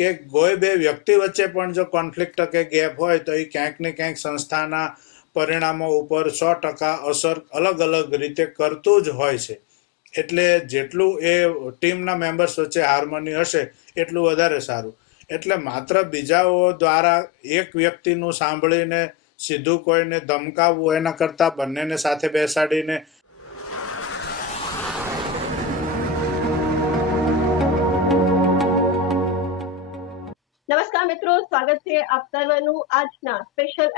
કે કોઈ બે વ્યક્તિ વચ્ચે પણ જો કોન્ફ્લિક્ટ કે ગેપ હોય તો એ ક્યાંક ને ક્યાંક સંસ્થાના પરિણામો ઉપર 100% અસર અલગ અલગ રીતે કરતું જ હોય છે. એટલે જેટલું એ ટીમના મેમ્બર્સ વચ્ચે હાર્મોની હશે એટલું વધારે સારું. એટલે માત્ર બીજાઓ દ્વારા એક વ્યક્તિનું સાંભળીને સીધું કોઈને ધમકાવવું એના કરતાં બંનેને સાથે બેસાડીને નમસ્કાર મિત્રો, સ્વાગત છે આપ સર્વનું આજના સ્પેશિયલ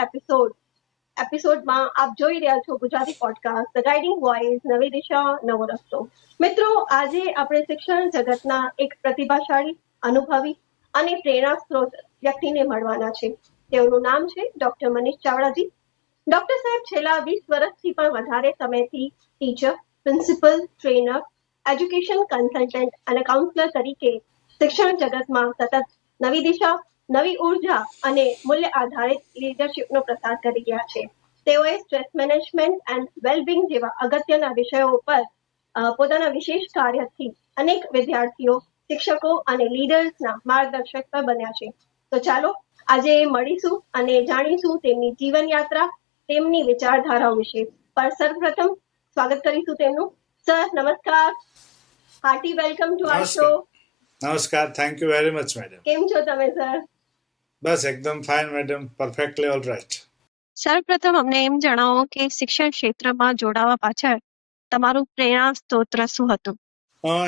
એપિસોડમાં. આપ જોઈ રહ્યા છો Gujarati podcast the guiding voice, નવી દિશા નવો રસ્તો. મિત્રો, આજે આપણે શિક્ષણ જગતના એક પ્રતિભાશાળી, અનુભવી અને પ્રેરણા સ્ત્રોત વ્યક્તિને મળવાના છે. તેઓનું નામ છે ડોક્ટર મનીષ ચાવડાજી. ડોક્ટર સાહેબ છેલ્લા 20 વર્ષથી પણ વધારે સમયથી teacher, principal, trainer, education consultant અને કાઉન્સલર તરીકે શિક્ષણ જગતમાં સતત નવી દિશા, નવી ઉર્જા અને મૂલ્ય આધારિત લીડરશિપનો પ્રસાર કરી રહ્યા છે. તેઓએ સ્ટ્રેસ મેનેજમેન્ટ એન્ડ વેલબિંગ જેવા અગત્યના વિષયો પર પોતાના વિશેષ કાર્યથી અનેક વિદ્યાર્થીઓ, શિક્ષકો અને લીડર્સના માર્ગદર્શક પર બન્યા છે. તો ચાલો આજે મળીશું અને જાણીશું તેમની જીવનયાત્રા, તેમની વિચારધારાઓ વિશે. પણ સર્વપ્રથમ સ્વાગત કરીશું તેમનું. સર, નમસ્કાર. Hearty welcome to our show. નમસ્કાર. Thank you very much madam. કેમ છો તમે સર? બસ એકદમ fine madam, perfectly all right. સર્વપ્રથમ અમને એમ જણાવો કે શિક્ષણ ક્ષેત્રમાં જોડાવા પાછળ તમારું પ્રેરણા સ્ત્રોત શું હતું?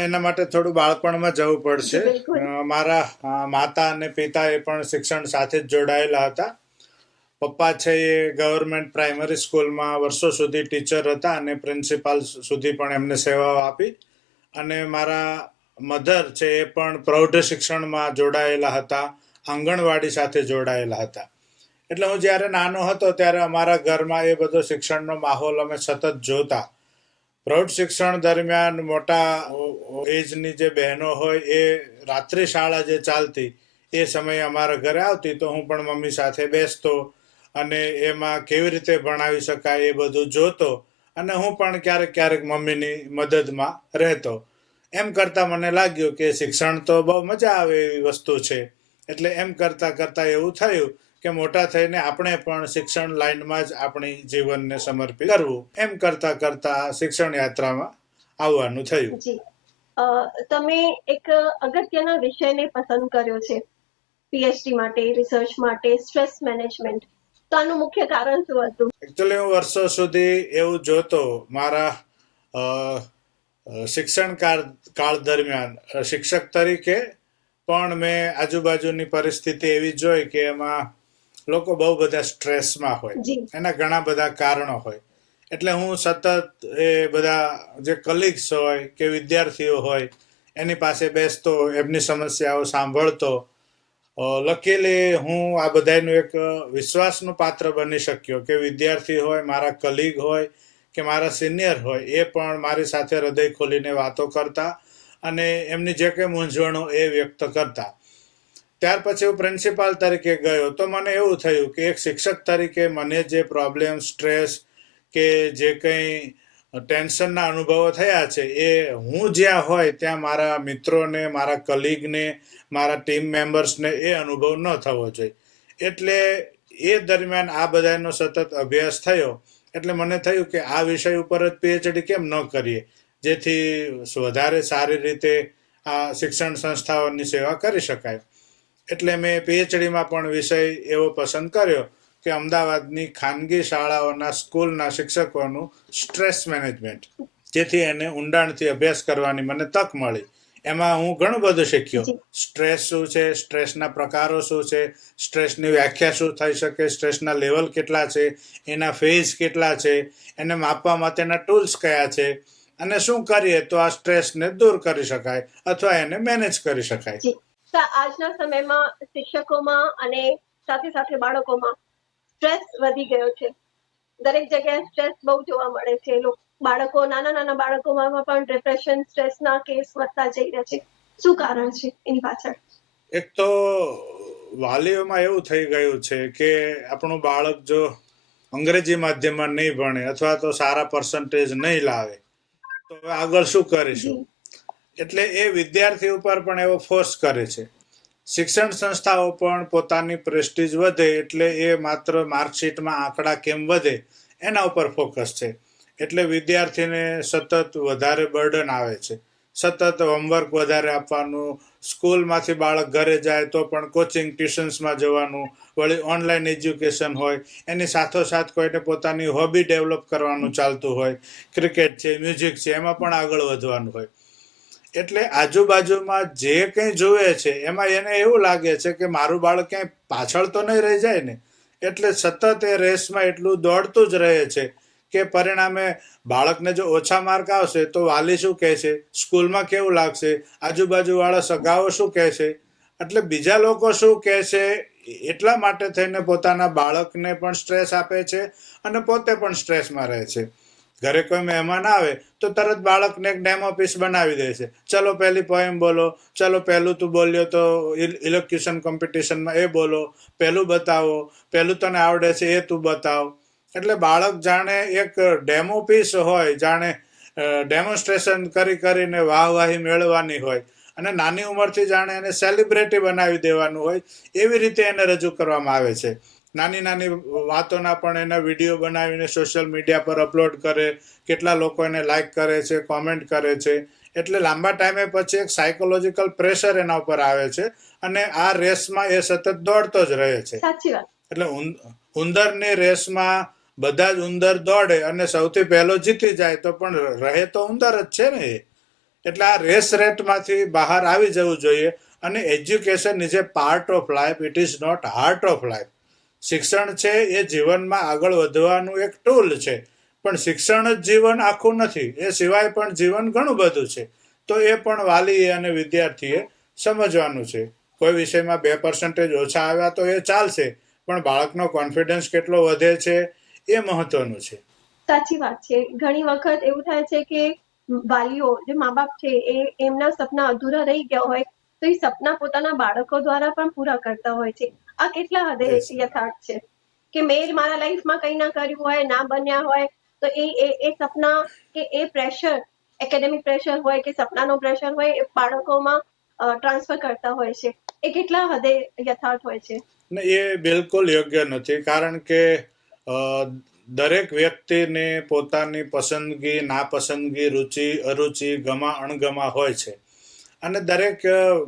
એના માટે થોડું બાળપણમાં જવું પડશે. મારા માતા અને પિતા એ પણ શિક્ષણ સાથે જ જોડાયેલા હતા. પપ્પા છે એ ગવર્મેન્ટ પ્રાઇમરી સ્કૂલમાં વર્ષો સુધી ટીચર હતા અને પ્રિન્સિપાલ સુધી પણ એમને સેવાઓ આપી. અને મારા મધર છે એ પણ પ્રૌઢ શિક્ષણમાં જોડાયેલા હતા, આંગણવાડી સાથે જોડાયેલા હતા. એટલે હું જ્યારે નાનો હતો ત્યારે અમારા ઘરમાં એ બધો શિક્ષણનો માહોલ અમે સતત જોતા. પ્રૌઢ શિક્ષણ દરમિયાન મોટા એજની જે બહેનો હોય એ રાત્રિ શાળા જે ચાલતી એ સમયે અમારા ઘરે આવતી તો હું પણ મમ્મી સાથે બેસતો અને એમાં કેવી રીતે ભણાવી શકાય એ બધું જોતો અને હું પણ ક્યારેક ક્યારેક મમ્મીની મદદમાં રહેતો. એમ કરતાં મને લાગ્યું કે શિક્ષણ તો બહુ મજા આવે એવી વસ્તુ છે. એટલે એમ કરતાં કરતાં એવું થયું કે મોટા થઈને આપણે પણ શિક્ષણ લાઈનમાં જ આપણી જીવનને સમર્પિત કરવું. એમ કરતાં કરતાં શિક્ષણ યાત્રામાં આવવાનું થયું. તમે એક અગત્યના વિષયને પસંદ કર્યો છે પીએચડી માટે, રિસર્ચ માટે, સ્ટ્રેસ મેનેજમેન્ટ. તો આનું મુખ્ય કારણ શું હતું? એકચ્યુઅલી હું વર્ષો સુધી એવું જોતો મારા શિક્ષણ કાળ દરમિયાન શિક્ષક તરીકે પણ મેં આજુબાજુની પરિસ્થિતિ એવી જોઈ કે એમાં લોકો બહુ બધા સ્ટ્રેસમાં હોય. એના ઘણા બધા કારણો હોય. એટલે હું સતત એ બધા જે કલીગ્સ હોય કે વિદ્યાર્થીઓ હોય એની પાસે બેસતો, એમની સમસ્યાઓ સાંભળતો. લકીલી હું આ બધાનું એક વિશ્વાસનું પાત્ર બની શક્યો કે વિદ્યાર્થી હોય, મારા કલીગ હોય કે મારા સિનિયર હોય એ પણ મારી સાથે હૃદય ખોલીને વાતો કરતા અને એમની જે કંઈ મૂંઝવણો એ વ્યક્ત કરતા. ત્યાર પછી હું પ્રિન્સિપાલ તરીકે ગયો તો મને એવું થયું કે એક શિક્ષક તરીકે મને જે પ્રોબ્લેમ, સ્ટ્રેસ કે જે કંઈ ટેન્શનના અનુભવો થયા છે એ હું જ્યાં હોય ત્યાં મારા મિત્રોને, મારા કલીગને, મારા ટીમ મેમ્બર્સને એ અનુભવ ન થવો જોઈએ. એટલે એ દરમિયાન આ બધાનો સતત અભ્યાસ થયો. એટલે મને થયું કે આ વિષય ઉપર જ પીએચડી કેમ ન કરીએ, જેથી વધારે સારી રીતે આ શિક્ષણ સંસ્થાઓની સેવા કરી શકાય. એટલે મેં પીએચડીમાં પણ વિષય એવો પસંદ કર્યો કે અમદાવાદની ખાનગી શાળાઓના સ્કૂલના શિક્ષકોનું સ્ટ્રેસ મેનેજમેન્ટ, જેથી એને ઊંડાણથી અભ્યાસ કરવાની મને તક મળી. એમાં હું ઘણું બધું શીખ્યો. સ્ટ્રેસ શું છે, સ્ટ્રેસના પ્રકારો શું છે, સ્ટ્રેસની વ્યાખ્યા શું થઈ શકે, સ્ટ્રેસના લેવલ કેટલા છે, એના ફેઝ કેટલા છે, એને માપવા માટેના ટૂલ્સ કયા છે અને શું કરીએ તો આ સ્ટ્રેસને દૂર કરી શકાય અથવા એને મેનેજ કરી શકાય. આજના સમયમાં શિક્ષકોમાં અને સાથે સાથે બાળકોમાં સ્ટ્રેસ વધી ગયો છે. દરેક જગ્યાએ સ્ટ્રેસ બહુ જોવા મળે છે. બાળકો, નાના બાળકોમાં પણ ડિપ્રેશન, સ્ટ્રેસના કેસ વધતા જઈ રહ્યા છે. શું કારણ છે એની પાછળ? એક તો વાલીઓમાં એવું થઈ ગયું છે કે આપણું બાળક જો અંગ્રેજી માધ્યમમાં નહીં ભણે અથવા તો સારા પર્સન્ટેજ નહીં લાવે તો આગળ શું કરીશું. એટલે એ વિદ્યાર્થી ઉપર પણ એવો ફોર્સ કરે છે. શિક્ષણ સંસ્થાઓ પણ પોતાની પ્રેસ્ટીજ વધે એટલે એ માત્ર માર્કશીટમાં આંકડા કેમ વધે એના ઉપર ફોકસ છે. એટલે વિદ્યાર્થીને સતત વધારે બર્ડન આવે છે, સતત હોમવર્ક વધારે આપવાનું, સ્કૂલમાંથી બાળક ઘરે જાય તો પણ કોચિંગ ટ્યુશન્સમાં જવાનું, વળી ઓનલાઈન એજ્યુકેશન હોય, એની સાથોસાથ કોઈને પોતાની હોબી ડેવલપ કરવાનું ચાલતું હોય, ક્રિકેટ છે, મ્યુઝિક છે, એમાં પણ આગળ વધવાનું હોય. એટલે આજુબાજુમાં જે કંઈ જુએ છે એમાં એને એવું લાગે છે કે મારું બાળક ક્યાંય પાછળ તો નહીં રહી જાય ને, એટલે સતત એ રેસમાં એટલું દોડતું જ રહે છે કે પરિણામે બાળકને જો ઓછા માર્ક આવશે તો વાલી શું કહે છે, સ્કૂલમાં કેવું લાગશે, આજુબાજુવાળા સગાઓ શું કહે છે, એટલે બીજા લોકો શું કહે છે એટલા માટે થઈને પોતાના બાળકને પણ સ્ટ્રેસ આપે છે અને પોતે પણ સ્ટ્રેસમાં રહે છે. ઘરે કોઈ મહેમાન આવે તો તરત બાળકને એક ડેમો પીસ બનાવી દે છે, ચલો પહેલી પોએમ બોલો, ચલો પહેલું તું બોલ્યો તો ઇલોક્યુશન કોમ્પિટિશનમાં એ બોલો, પહેલું બતાવો, પહેલું તને આવડે છે એ તું બતાવ. એટલે બાળક જાણે એક ડેમો પીસ હોય, જાણે ડેમોન્સ્ટ્રેશન કરીને વાહવાહી મેળવવાની હોય અને નાની ઉંમરથી જાણે એને સેલિબ્રિટી બનાવી દેવાનું હોય એવી રીતે એને રજૂ કરવામાં આવે છે. નાની નાની વાતોના પણ એના વિડીયો બનાવીને સોશિયલ મીડિયા પર અપલોડ કરે, કેટલા લોકો એને લાઈક કરે છે, કોમેન્ટ કરે છે. એટલે લાંબા ટાઈમે પછી એક સાયકોલોજીકલ પ્રેશર એના ઉપર આવે છે અને આ રેસમાં એ સતત દોડતો જ રહે છે. એટલે ઉંદરની રેસમાં બધા જ ઉંદર દોડે અને સૌથી પહેલો જીતી જાય તો પણ રહે તો ઉંદર જ છે ને એ. એટલે આ રેસ રેટમાંથી બહાર આવી જવું જોઈએ અને education is a part of life, it is not heart of life. શિક્ષણ છે એ જીવનમાં આગળ વધવાનું એક ટૂલ છે, પણ શિક્ષણ જ જીવન આખું નથી, એ સિવાય પણ જીવન ઘણું બધું છે. તો એ પણ વાલીએ અને વિદ્યાર્થીએ સમજવાનું છે. કોઈ વિષયમાં 2% ઓછા આવ્યા તો એ ચાલશે, પણ બાળકનો કોન્ફિડન્સ કેટલો વધે છે એ મહત્વનું છે. સાચી વાત છે. ઘણી વખત એવું થાય છે કે વાલીઓ, જે મા બાપ છે, એ એમના સપના અધૂરા રહી ગયા હોય તો એ સપના પોતાના બાળકો દ્વારા પણ પૂરા કરતા હોય છે. આ કેટલા હદે યથાર્થ છે કે મેં મારા લાઈફમાં કંઈ ના કર્યું હોય, ના બન્યા હોય તો એ સપના કે એ પ્રેશર, એકેડેમિક પ્રેશર હોય કે સપનાનો પ્રેશર હોય, એ બાળકોમાં ટ્રાન્સફર કરતા હોય છે. એ કેટલા હદે યથાર્થ હોય છે? એ બિલકુલ યોગ્ય નથી, કારણ કે દરેક વ્યક્તિને પોતાની પસંદગી, નાપસંદગી, રુચિ અરુચિ, ગમા અણગમા હોય છે અને દરેક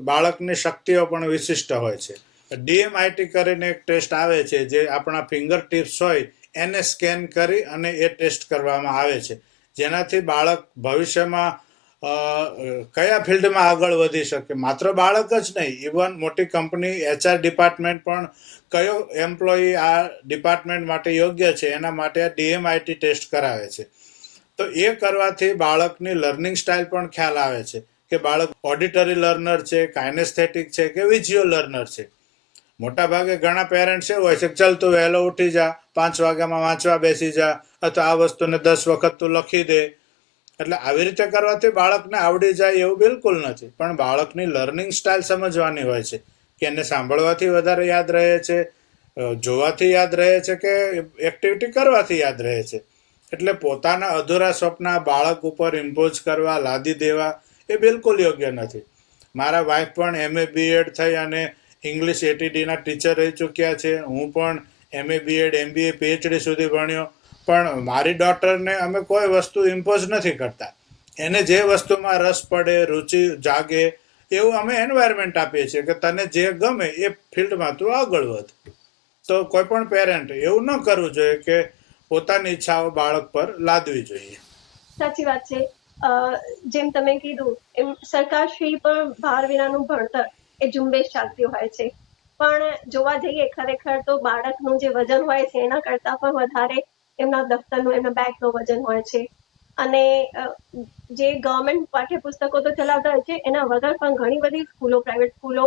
બાળકની શક્તિઓ પણ વિશિષ્ટ હોય છે. DMIT કરીને એક ટેસ્ટ આવે છે જે આપણા ફિંગર ટિપ્સ હોય એને સ્કેન કરી અને એ ટેસ્ટ કરવામાં આવે છે, જેનાથી બાળક ભવિષ્યમાં કયા ફિલ્ડમાં આગળ વધી શકે. માત્ર બાળક જ નહીં, ઇવન મોટી કંપની, HR ડિપાર્ટમેન્ટ પણ કયો એમ્પ્લોયી આ ડિપાર્ટમેન્ટ માટે યોગ્ય છે એના માટે આ DMIT ટેસ્ટ કરાવે છે. તો એ કરવાથી બાળકની લર્નિંગ સ્ટાઇલ પણ ખ્યાલ આવે છે કે બાળક ઓડિટરી લર્નર છે, કાઇનેસ્થેટિક છે કે વિઝ્યુઅલ લર્નર છે. મોટા ભાગે ઘણા પેરેન્ટ્સ એવું હોય છે કે ચાલ તું વહેલો ઉઠી જા, 5 વાગ્યામાં વાંચવા બેસી જા, અથવા આ વસ્તુને 10 વખત તું લખી દે. એટલે આવી રીતે કરવાથી બાળકને આવડી જાય એવું બિલકુલ નથી, પણ બાળકની લર્નિંગ સ્ટાઇલ સમજવાની હોય છે કે એને સાંભળવાથી વધારે યાદ રહે છે, જોવાથી યાદ રહે છે કે એક્ટિવિટી કરવાથી યાદ રહે છે. એટલે પોતાના અધૂરા સપના બાળક ઉપર ઇમ્પોઝ કરવા, લાદી દેવા એ બિલકુલ યોગ્ય નથી. મારા વાઈફ પણ MA BEd થઈ અને ઇંગ્લિશ ATDના ટીચર રહી ચૂક્યા છે. હું પણ MA BEd MBA PhD સુધી ભણ્યો, પણ મારી ડોટરને અમે કોઈ વસ્તુ ઇમ્પોઝ નથી કરતા. એને જે વસ્તુમાં રસ પડે, રુચિ જાગે એવું અમે એન્વાયરમેન્ટ આપીએ છીએ કે તને જે ગમે એ ફિલ્ડમાં તું આગળ વધ. તો કોઈ પણ પેરેન્ટ એવું ન કરવું જોઈએ કે પોતાની ઈચ્છાઓ બાળક પર લાદવી જોઈએ. સાચી વાત છે. જેમ તમે કીધું એમ સરકારશ્રી પણ ભાર વિનાનું ભણતર એ ઝુંબેશ ચાલતી હોય છે, પણ જોવા જઈએ ખરેખર તો બાળકનું જે વજન હોય છે એના કરતાં પણ વધારે એમના દફતરનું, એમના બેગનું વજન હોય છે. અને જે ગવર્મેન્ટ પાઠ્યપુસ્તકો તો ચલાવતા હોય છે, એના વગર પણ ઘણી બધી સ્કૂલો, પ્રાઇવેટ સ્કૂલો,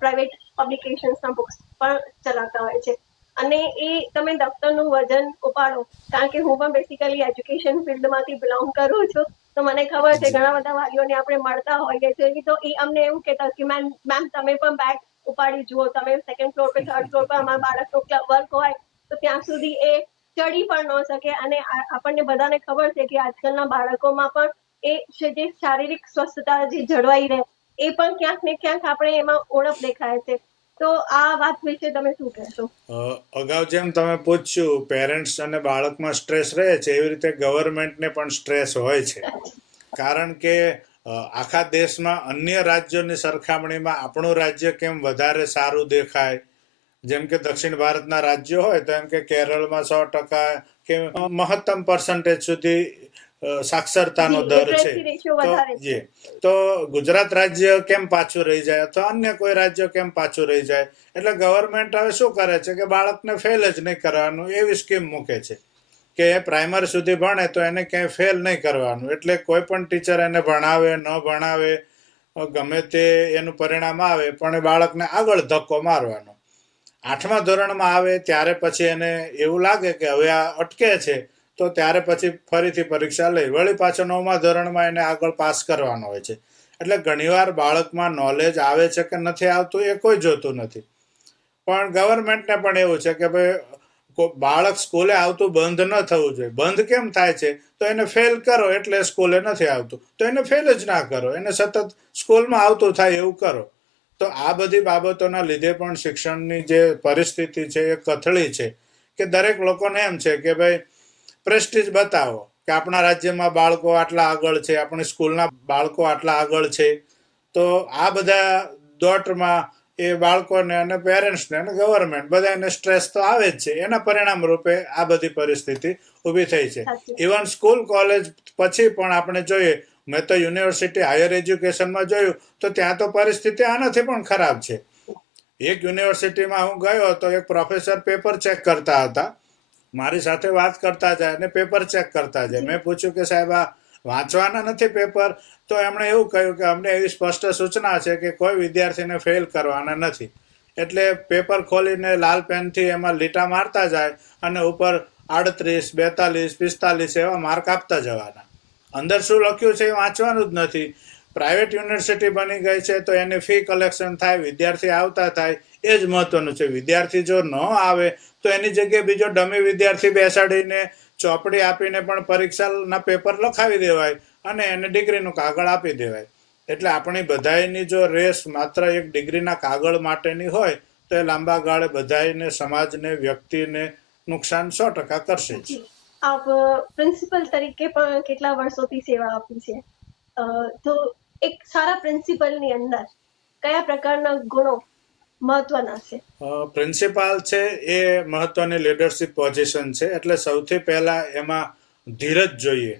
પ્રાઇવેટ પબ્લિકેશન્સના બુક્સ પણ ચલાવતા હોય છે. અને એ તમે દફતરનું વજન ઉપાડો, કારણ કે હું પણ બેસિકલી એજ્યુકેશન ફિલ્ડમાંથી બિલોંગ કરું છું, તો મને ખબર છે ઘણા બધા વાલીઓને આપણે મળતા હોઈએ છીએ તો એ અમને એવું કહેતા કે મેમ તમે પણ બેગ ઉપાડી જુઓ, તમે 2nd ફ્લોર પર 3rd ફ્લોર પર અમારા બાળકનું વર્ક હોય તો ત્યાં સુધી એ ચડી પણ ન શકે. અને આપણને બધાને ખબર છે કે આજકાલના બાળકોમાં પણ એ જે શારીરિક સ્વસ્થતા જે જળવાઈ રહે એ પણ ક્યાંક ને ક્યાંક આપણે એમાં ઓળખ દેખાય છે. તો આ વાત વિશે તમે શું કહેશો? અગાઉ જેમ તમે પૂછ્યું પેરેન્ટ્સ અને બાળકમાં સ્ટ્રેસ રહે છે, એવી રીતે ગવર્મેન્ટને પણ સ્ટ્રેસ હોય છે. કારણ કે આખા દેશમાં અન્ય રાજ્યોની સરખામણીમાં આપણું રાજ્ય કેમ વધારે સારું દેખાય. જેમ કે દક્ષિણ ભારતના રાજ્યો હોય તો એમ કે કેરળમાં 100% કે મહત્તમ પર્સન્ટેજ સુધી સાક્ષરતાનો દર છે. તો ગુજરાત રાજ્ય કેમ પાછું રહી જાય અથવા અન્ય કોઈ રાજ્ય કેમ પાછું રહી જાય. એટલે ગવર્મેન્ટ હવે શું કરે છે કે બાળકને ફેલ જ નહીં કરવાનું એવી સ્કીમ મૂકે છે કે પ્રાઇમરી સુધી ભણે તો એને ક્યાંય ફેલ નહીં કરવાનું. એટલે કોઈ પણ ટીચર એને ભણાવે ન ભણાવે ગમે તે એનું પરિણામ આવે પણ એ બાળકને આગળ ધક્કો મારવાનો. 8મા ધોરણમાં આવે ત્યારે પછી એને એવું લાગે કે હવે આ અટકે છે તો ત્યારે પછી ફરીથી પરીક્ષા લઈ વળી પાછો 9મા ધોરણમાં એને આગળ પાસ કરવાનો હોય છે. એટલે ઘણીવાર બાળકમાં નોલેજ આવે છે કે નથી આવતું એ કોઈ જોતું નથી. પણ ગવર્મેન્ટને પણ એવું છે કે ભાઈ બાળક સ્કૂલે આવતું બંધ ન થવું જોઈએ. બંધ કેમ થાય છે તો એને ફેલ કરો એટલે સ્કૂલે નથી આવતું તો એને ફેલ જ ના કરો, એને સતત સ્કૂલમાં આવતું થાય એવું કરો. તો આ બધી બાબતોના લીધે પણ શિક્ષણની જે પરિસ્થિતિ છે એ કથળી છે કે દરેક લોકોને એમ છે કે ભાઈ પ્રેસ્ટીજ બતાવો કે આપણા રાજ્યમાં બાળકો આટલા આગળ છે, આપણી સ્કૂલના બાળકો આટલા આગળ છે. તો આ બધા દોટમાં એ બાળકોને અને પેરેન્ટ્સને અને ગવર્મેન્ટ બધાને સ્ટ્રેસ તો આવે જ છે. એના પરિણામ રૂપે આ બધી પરિસ્થિતિ ઊભી થઈ છે. ઇવન સ્કૂલ કોલેજ પછી પણ આપણે જોઈએ, મેં તો યુનિવર્સિટી હાયર એજ્યુકેશનમાં જોયું તો ત્યાં તો પરિસ્થિતિ આનાથી પણ ખરાબ છે. એક યુનિવર્સિટીમાં હું ગયો તો એક પ્રોફેસર પેપર ચેક કરતા હતા, મારી સાથે વાત કરતા જાય અને પેપર ચેક કરતા જાય. મેં પૂછ્યું કે સાહેબ આ વાંચવાના નથી પેપર? તો એમણે એવું કહ્યું કે અમને એવી સ્પષ્ટ સૂચના છે કે કોઈ વિદ્યાર્થીને ફેલ કરવાના નથી. એટલે પેપર ખોલીને લાલ પેનથી એમાં લીટા મારતા જાય અને ઉપર 38, 42, 45 એવા માર્ક આપતા જવાના. અંદર શું લખ્યું છે એ વાંચવાનું જ નથી. પ્રાઇવેટ યુનિવર્સિટી બની ગઈ છે તો એની ફી કલેક્શન થાય, વિદ્યાર્થી આવતા થાય, એ જ મહત્વનું છે. વિદ્યાર્થી જો ન આવે તો એની જગ્યાએ બીજો ડમી વિદ્યાર્થી બેસાડીને ચોપડી આપીને પણ પરીક્ષાના પેપર લખાવી દેવાય અને એને ડિગ્રીનું કાગળ આપી દેવાય. એટલે આપણી બધાની જો રેસ માત્ર એક ડિગ્રીના કાગળ માટેની હોય તો એ લાંબા ગાળે બધાને, સમાજને, વ્યક્તિને નુકસાન 100% કરશે જ. આપ પ્રિન્સિપલ તરીકે પણ કેટલા વર્ષોથી સેવા આપી છે, તો એક સારા પ્રિન્સિપલની અંદર કયા પ્રકારના ગુણો મહત્વના છે? પ્રિન્સિપાલ છે એ મહત્વની લીડરશિપ પોઝિશન છે. એટલે સૌથી પહેલા એમાં ધીરજ જોઈએ,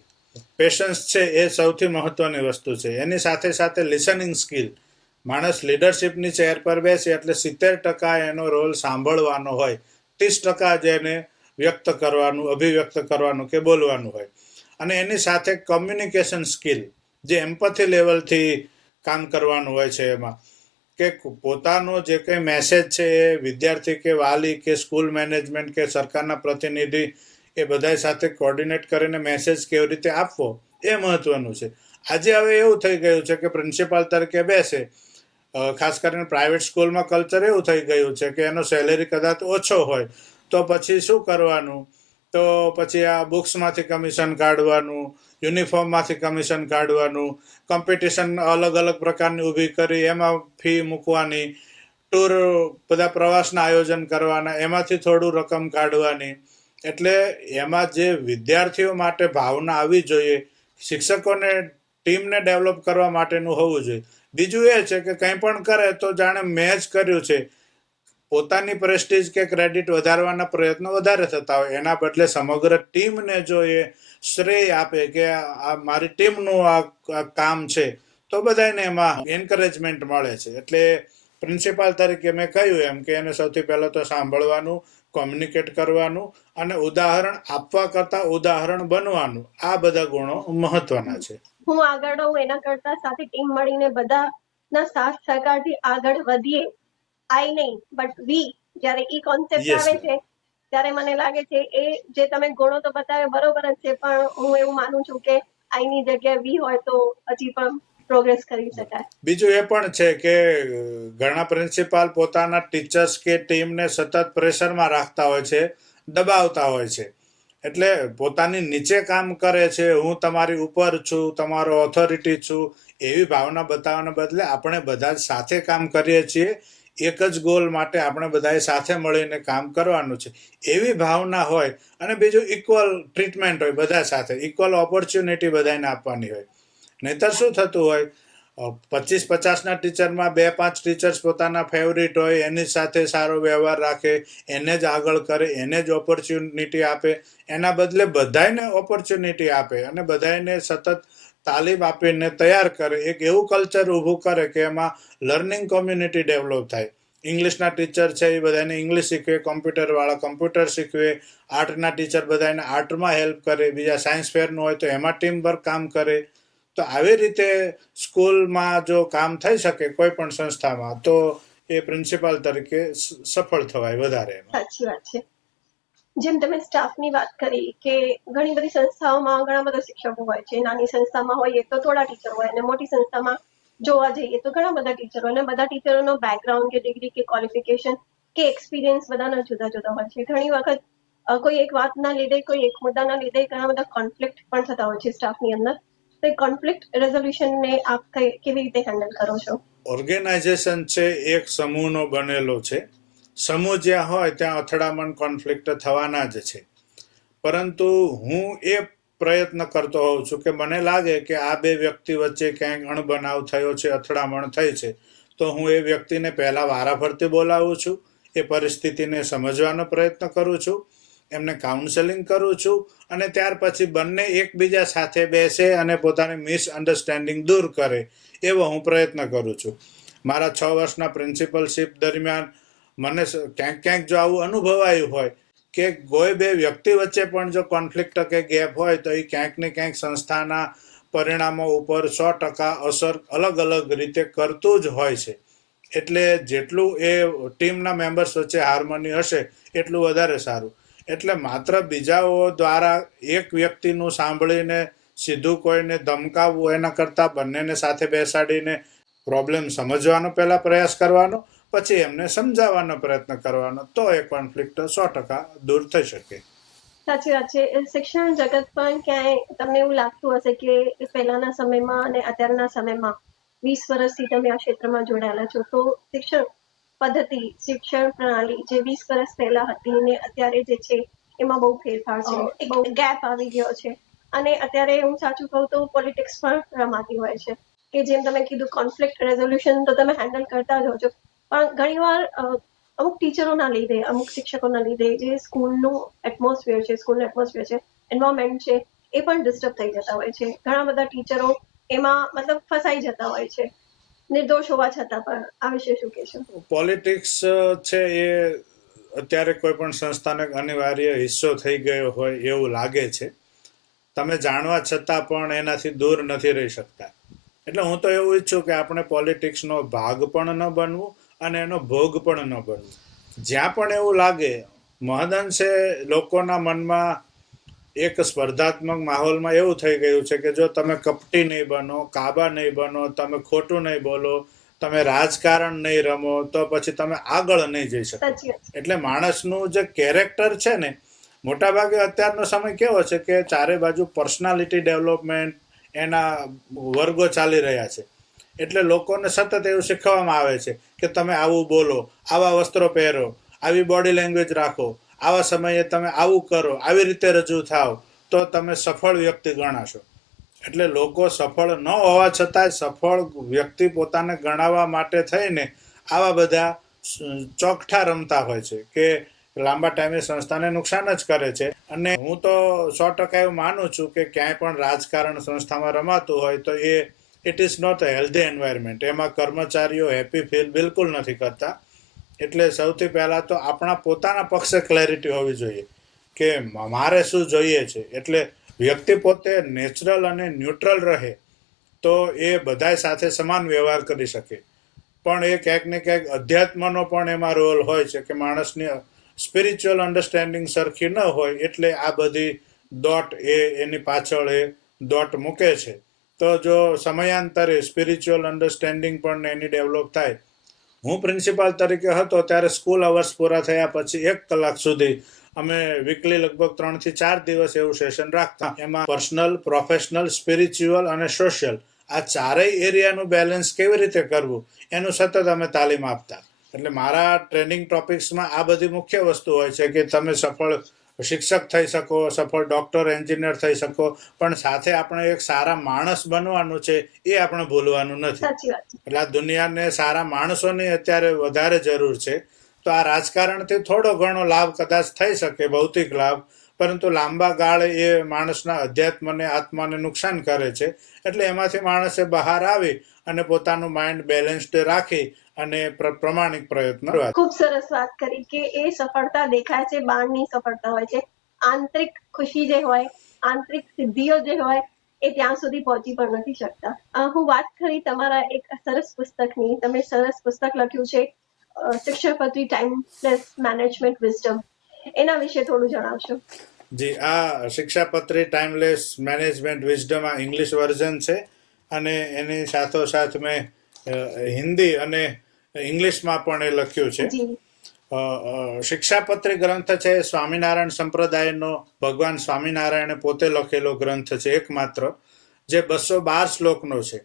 પેશન્સ છે એ સૌથી મહત્વની વસ્તુ છે. એની સાથે સાથે લિસનિંગ સ્કિલ. માણસ લીડરશિપની ચેર પર બેસે એટલે 70% એનો રોલ સાંભળવાનો હોય, 30% જ એને વ્યક્ત કરવાનું, અભિવ્યક્ત કરવાનું કે બોલવાનું હોય. અને એની સાથે કમ્યુનિકેશન સ્કિલ, જે એમ્પથી લેવલથી કામ કરવાનું હોય છે એમાં કે પોતાનો જે કંઈ મેસેજ છે એ વિદ્યાર્થી કે વાલી કે સ્કૂલ મેનેજમેન્ટ કે સરકારના પ્રતિનિધિ એ બધા સાથે કોર્ડિનેટ કરીને મેસેજ કેવી રીતે આપવો એ મહત્વનું છે. આજે હવે એવું થઈ ગયું છે કે પ્રિન્સિપાલ તરીકે બેસે, ખાસ કરીને પ્રાઇવેટ સ્કૂલમાં કલ્ચર એવું થઈ ગયું છે કે એનો સેલેરી કદાચ ઓછો હોય તો પછી શું કરવાનું, તો પછી આ બુક્સમાંથી કમિશન કાઢવાનું, યુનિફોર્મમાંથી કમિશન કાઢવાનું, કોમ્પિટિશન અલગ અલગ પ્રકારની ઊભી કરી એમાં ફી મૂકવાની, ટૂર બધા પ્રવાસના આયોજન કરવાના એમાંથી થોડું રકમ કાઢવાની. એટલે એમાં જે વિદ્યાર્થીઓ માટે ભાવના આવવી જોઈએ, શિક્ષકોને ટીમને ડેવલપ કરવા માટેનું હોવું જોઈએ. બીજું એ છે કે કંઈ પણ કરે તો જાણે મેં જ કર્યું છે, પોતાની પ્રેસ્ટીજ કે ક્રેડિટ વધારવાના પ્રયત્નો વધારે થતા હોય. એના બદલે સમગ્ર ટીમને જો એ શ્રેય આપે કે આ મારી ટીમનું આ કામ છે તો બધાને એમાં એન્કરેજમેન્ટ મળે છે. એટલે પ્રિન્સિપાલ તરીકે મેં કહ્યું એમ કે એને સૌથી પહેલાં તો સાંભળવાનું, કોમ્યુનિકેટ કરવાનું અને ઉદાહરણ આપવા કરતાં ઉદાહરણ બનવાનું, આ બધા ગુણો મહત્વના છે. હું આગળ રહું એના કરતા સાથે ટીમ મળીને બધાના સાથ સહકારથી આગળ વધીએ. આઈ નહીં બટ વી, જ્યારે ઈ કોન્સેપ્ટ આવે છે ત્યારે મને લાગે છે એ જે તમે ગુણો તો બતાવ્યા બરોબર જ છે, પણ હું એવું માનું છું કે આઈની જગ્યાએ વી હોય તો હજી પણ પ્રોગ્રેસ કરી શકાય. બીજું એ પણ છે કે ઘણા પ્રિન્સિપાલ પોતાના ટીચર્સ કે ટીમને સતત પ્રેશરમાં રાખતા હોય છે, દબાવતા હોય છે. એટલે પોતાની નીચે કામ કરે છે, હું તમારી ઉપર છું, તમારો ઓથોરિટી છું, એવી ભાવના બતાવવાને બદલે આપણે બધા જ સાથે કામ કરીએ છીએ, એક જ ગોલ માટે આપણે બધાએ સાથે મળીને કામ કરવાનું છે, એવી ભાવના હોય. અને બીજું ઇક્વલ ટ્રીટમેન્ટ હોય, બધા સાથે ઇક્વલ ઓપોર્ચ્યુનિટી બધાને આપવાની હોય. નહીતર શું થતું હોય, 50-50ના ટીચરમાં 2-5 ટીચર્સ પોતાના ફેવરિટ હોય, એની સાથે સારો વ્યવહાર રાખે, એને જ આગળ કરે, એને જ ઓપોર્ચ્યુનિટી આપે. એના બદલે બધાને ઓપોર્ચ્યુનિટી આપે અને બધાને સતત તાલીમ આપીને તૈયાર કરે. એક એવું કલ્ચર ઊભું કરે કે એમાં લર્નિંગ કોમ્યુનિટી ડેવલપ થાય. ઇંગ્લિશના ટીચર છે એ બધાને ઇંગ્લિશ શીખવે, કોમ્પ્યુટરવાળા કોમ્પ્યુટર શીખવે, આર્ટના ટીચર બધાને આર્ટમાં હેલ્પ કરે, બીજા સાયન્સ ફેરનું હોય તો એમાં ટીમ વર્ક કામ કરે. તો આવી રીતે સ્કૂલમાં જો કામ થઈ શકે કોઈ પણ સંસ્થામાં, તો એ પ્રિન્સિપાલ તરીકે સફળ થવાય વધારે. સાચી વાત છે. જેમ તમે સ્ટાફની વાત કરી કે ઘણી બધી સંસ્થાઓમાં ઘણા બધા શિક્ષકો હોય છે. નાની સંસ્થામાં હોય તો થોડા ટીચર હોય અને મોટી સંસ્થામાં જોવા જઈએ તો ઘણા બધા ટીચરો, અને બધા ટીચરોનો બેકગ્રાઉન્ડ કે ડિગ્રી કે ક્વોલિફિકેશન કે એક્સપિરિયન્સ બધાના જુદા જુદા હોય છે. ઘણી વખત કોઈ એક વાતના લીધે, કોઈ એક મુદ્દાના લીધે ઘણા બધા કોન્ફ્લિક્ટ પણ થતા હોય છે સ્ટાફની અંદર. તો કોન્ફ્લિક્ટ રેઝોલ્યુશનને આપ કેવી રીતે હેન્ડલ કરો છો? ઓર્ગેનાઇઝેશન છે એક સમૂહનો બનેલો છે. સમૂહ જ્યાં હોય ત્યાં અથડામણ, કોન્ફ્લિક્ટ થવાના જ છે. પરંતુ હું એ પ્રયત્ન કરતો હોઉં છું કે મને લાગે કે આ બે વ્યક્તિ વચ્ચે ક્યાંક અણબનાવ થયો છે, અથડામણ થઈ છે, તો હું એ વ્યક્તિને પહેલા વારાફરતી બોલાવું છું, એ પરિસ્થિતિને સમજવાનો પ્રયત્ન કરું છું, એમને કાઉન્સેલિંગ કરું છું, અને ત્યાર પછી બંને એકબીજા સાથે બેસે અને પોતાની મિસઅન્ડરસ્ટેન્ડિંગ દૂર કરે એવો હું પ્રયત્ન કરું છું. મારા 6 વર્ષના પ્રિન્સિપલશીપ દરમિયાન મને ક્યાંક જો આવું અનુભવાયું હોય કે કોઈ બે વ્યક્તિ વચ્ચે પણ જો કોન્ફ્લિક્ટ કે ગેપ હોય તો એ ક્યાંક ને ક્યાંક સંસ્થાના પરિણામો ઉપર 100% અસર અલગ અલગ રીતે કરતું જ હોય છે. એટલે જેટલું એ ટીમના મેમ્બર્સ વચ્ચે હાર્મોની હશે એટલું વધારે સારું. એટલે માત્ર બીજાઓ દ્વારા એક વ્યક્તિનું સાંભળીને સીધું કોઈને ધમકાવવું એના કરતાં બંનેને સાથે બેસાડીને પ્રોબ્લેમ સમજવાનો પહેલા પ્રયાસ કરવાનો, પછી એમને સમજાવવાનો પ્રયત્ન કરવાનો, તો એ કોન્ફ્લિક્ટ 100% દૂર થઈ શકે. સાચી વાત છે. શિક્ષણ જગત પણ ક્યાંય તમને એવું લાગતું હશે કે પહેલાના સમયમાં અને અત્યારના સમયમાં 20 વર્ષથી તમે આ ક્ષેત્રમાં જોડાયેલા છો, તો શિક્ષણ પદ્ધતિ, શિક્ષણ પ્રણાલી જે 20 વર્ષ પહેલા હતી ને અત્યારે જે છે એમાં બહુ ફેરફાર છે, બહુ ગેપ આવી ગયો છે. અને અત્યારે હું સાચું કહું તો પોલિટિક્સ પણ રમાતી હોય છે કે જેમ તમે કીધું કોન્ફ્લિક્ટ રેઝોલ્યુશન તો તમે હેન્ડલ કરતા જ હો છો, પણ ઘણીવાર અમુક ટીચરોના લીધે, અમુક શિક્ષકોના લીધે જે સ્કૂલનું એટમોસ્ફિયર છે, સ્કૂલનું એટમોસ્ફિયર છે, એન્વાયરમેન્ટ છે, એ પણ ડિસ્ટર્બ થઈ જતા હોય છે. ઘણા બધા ટીચરો એમાં મતલબ ફસાઈ જતા હોય છે, નિર્દોષ હોવા છતાં પણ. આ વિશે શું કહેશો? પોલિટિક્સ છે એ અત્યારે કોઈ પણ સંસ્થાનો અનિવાર્ય હિસ્સો થઈ ગયો હોય એવું લાગે છે. તમે જાણવા છતાં પણ એનાથી દૂર નથી રહી શકતા. એટલે હું તો એવું ઈચ્છું કે આપણે પોલિટિક્સનો ભાગ પણ ન બનવું અને એનો ભોગ પણ ન બનવું. જ્યાં પણ એવું લાગે, મહદઅંશે લોકોના મનમાં એક સ્પર્ધાત્મક માહોલમાં એવું થઈ ગયું છે કે જો તમે કપટી નહીં બનો, કાબા નહીં બનો, તમે ખોટું નહીં બોલો, તમે રાજકારણ નહીં રમો, તો પછી તમે આગળ નહીં જઈ શકો. એટલે માણસનું જે કેરેક્ટર છે ને, મોટાભાગે અત્યારનો સમય કેવો છે કે ચારે બાજુ પર્સનાલિટી ડેવલપમેન્ટ એના વર્ગો ચાલી રહ્યા છે. એટલે લોકોને સતત એવું શીખવવામાં આવે છે કે તમે આવું બોલો, આવા વસ્ત્રો પહેરો, આવી બોડી લેંગ્વેજ રાખો, આવા સમયે તમે આવું કરો, આવી રીતે રજૂ થાવ તો તમે સફળ વ્યક્તિ ગણાશો. એટલે લોકો સફળ ન હોવા છતાંય સફળ વ્યક્તિ પોતાને ગણાવવા માટે થઈને આવા બધા ચોકઠા રમતા હોય છે કે લાંબા ટાઈમે સંસ્થાને નુકસાન જ કરે છે. અને હું તો 100% એવું માનું છું કે ક્યાંય પણ રાજકારણ સંસ્થામાં રમાતું હોય તો it is not a healthy environment. એમાં કર્મચારીઓ હેપી ફીલ બિલકુલ નથી કરતા. એટલે સૌથી પહેલાં તો આપણા પોતાના પક્ષે ક્લેરિટી હોવી જોઈએ કે મારે શું જોઈએ છે. એટલે વ્યક્તિ પોતે નેચરલ અને ન્યુટ્રલ રહે તો એ બધાય સાથે સમાન વ્યવહાર કરી શકે. પણ એ ક્યાંક ને ક્યાંક અધ્યાત્મનો પણ એમાં રોલ હોય છે કે માણસની સ્પિરિચ્યુઅલ અન્ડરસ્ટેન્ડિંગ સરખી ન હોય એટલે આ બધી દોટ એની પાછળ એ દોટ મૂકે છે. તો જો સમયાંતરે સ્પિરિચ્યુઅલ અન્ડરસ્ટેન્ડિંગ પણ એની ડેવલપ થાય. હું પ્રિન્સિપાલ તરીકે હતો ત્યારે સ્કૂલ અવર્સ પૂરા થયા પછી 1 કલાક સુધી અમે વીકલી લગભગ 3 થી 4 દિવસ એવું સેશન રાખતા. એમાં પર્સનલ, પ્રોફેશનલ, સ્પિરિચ્યુઅલ અને સોશિયલ આ ચારેય એરિયાનું બેલેન્સ કેવી રીતે કરવું એનું સતત અમે તાલીમ આપતા. એટલે મારા ટ્રેનિંગ ટોપિક્સમાં આ બધી મુખ્ય વસ્તુ હોય છે કે તમે સફળ શિક્ષક થઈ શકો, સફળ ડોક્ટર, એન્જિનિયર થઈ શકો, પણ સાથે આપણે એક સારા માણસ બનવાનું છે એ આપણે ભૂલવાનું નથી. એટલે આ દુનિયાને સારા માણસોની અત્યારે વધારે જરૂર છે. તો આ રાજકારણથી થોડો ઘણો લાભ કદાચ થઈ શકે, ભૌતિક લાભ, પરંતુ લાંબા ગાળે એ માણસના અધ્યાત્મને, આત્માને નુકસાન કરે છે. એટલે એમાંથી માણસે બહાર આવી અને પોતાનું માઇન્ડ બેલેન્સ્ડ રાખી અને પ્રમાણિક પ્રયત્ન કરવા. ખૂબ સરસ વાત કરી કે એ સફળતા દેખાય છે, બહારની સફળતા હોય છે. આંતરિક ખુશી જે હોય, આંતરિક સિદ્ધિઓ જે હોય એ ત્યાં સુધી પહોંચી પણ નથી શકતા. હું વાત કરી તમારા એક સરસ પુસ્તકની. તમે સરસ પુસ્તક લખ્યું છે શિક્ષાપત્રી ટાઈમલેસ મેનેજમેન્ટ વિઝડમ. એના વિશે થોડું જણાવશો? જી, આ શિક્ષાપત્રી ટાઈમલેસ મેનેજમેન્ટ વિઝડમ આ ઇંગ્લિશ વર્ઝન છે અને એની સાથોસાથ મેં હિન્દી અને ઇંગ્લિશમાં પણ એ લખ્યું છે. શિક્ષાપત્રી ગ્રંથ છે સ્વામિનારાયણ સંપ્રદાયનો ભગવાન સ્વામિનારાયણે પોતે લખેલો ગ્રંથ છે, એકમાત્ર, જે 212 શ્લોકનો છે.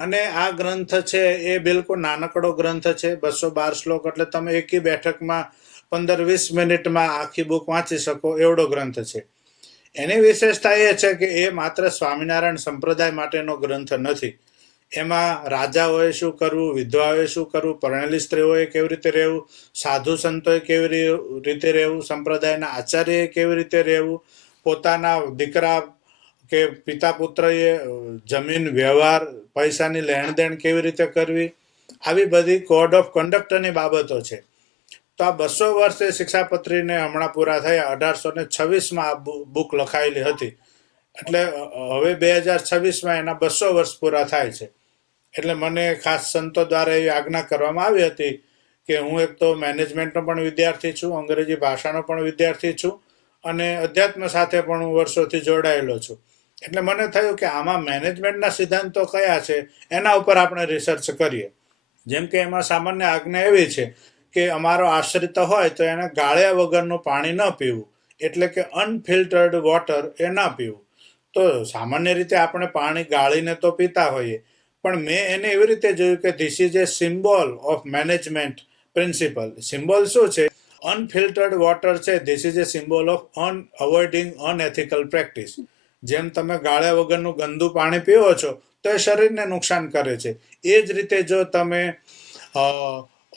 અને આ ગ્રંથ છે એ બિલકુલ નાનકડો ગ્રંથ છે. 212 શ્લોક એટલે તમે એકી બેઠકમાં 15-20 મિનિટમાં આખી બુક વાંચી શકો એવડો ગ્રંથ છે. એની વિશેષતા એ છે કે એ માત્ર સ્વામિનારાયણ સંપ્રદાય માટેનો ગ્રંથ નથી. એમાં રાજાઓએ શું કરવું, વિધવાઓએ શું કરવું, પરણેલી સ્ત્રીઓએ કેવી રીતે રહેવું, સાધુ સંતોએ કેવી રીતે રહેવું, સંપ્રદાયના આચાર્યએ કેવી રીતે રહેવું, પોતાના દીકરા કે પિતા પુત્રએ જમીન વ્યવહાર, પૈસાની લેણ દેણ કેવી રીતે કરવી, આવી બધી કોડ ઓફ કન્ડક્ટની બાબતો છે. તો આ 200 વર્ષે શિક્ષાપત્રીને હમણાં પૂરા થયા. 1826માં આ બુક લખાયેલી હતી. એટલે હવે 2026માં એના 200 વર્ષ પૂરા થાય છે. એટલે મને ખાસ સંતો દ્વારા એવી આજ્ઞા કરવામાં આવી હતી કે હું એક તો મેનેજમેન્ટનો પણ વિદ્યાર્થી છું, અંગ્રેજી ભાષાનો પણ વિદ્યાર્થી છું અને અધ્યાત્મ સાથે પણ હું વર્ષોથી જોડાયેલો છું. એટલે મને થયું કે આમાં મેનેજમેન્ટના સિદ્ધાંતો કયા છે એના ઉપર આપણે રિસર્ચ કરીએ. જેમ કે એમાં સામાન્ય આજ્ઞા એવી છે કે અમારો આશ્રિત હોય તો એને ગાળ્યા વગરનું પાણી ન પીવું, એટલે કે અનફિલ્ટર્ડ વોટર એ ન પીવું. તો સામાન્ય રીતે આપણે પાણી ગાળીને તો પીતા હોઈએ, પણ મેં એને એવી રીતે જોયું કે this is a symbol of management principle. Symbol શું છે? અનફિલ્ટર્ડ વોટર છે. This is a symbol of avoiding unethical practice. જેમ તમે ગાળ્યા વગરનું ગંદુ પાણી પીવો છો તો એ શરીરને નુકસાન કરે છે, એ જ રીતે જો તમે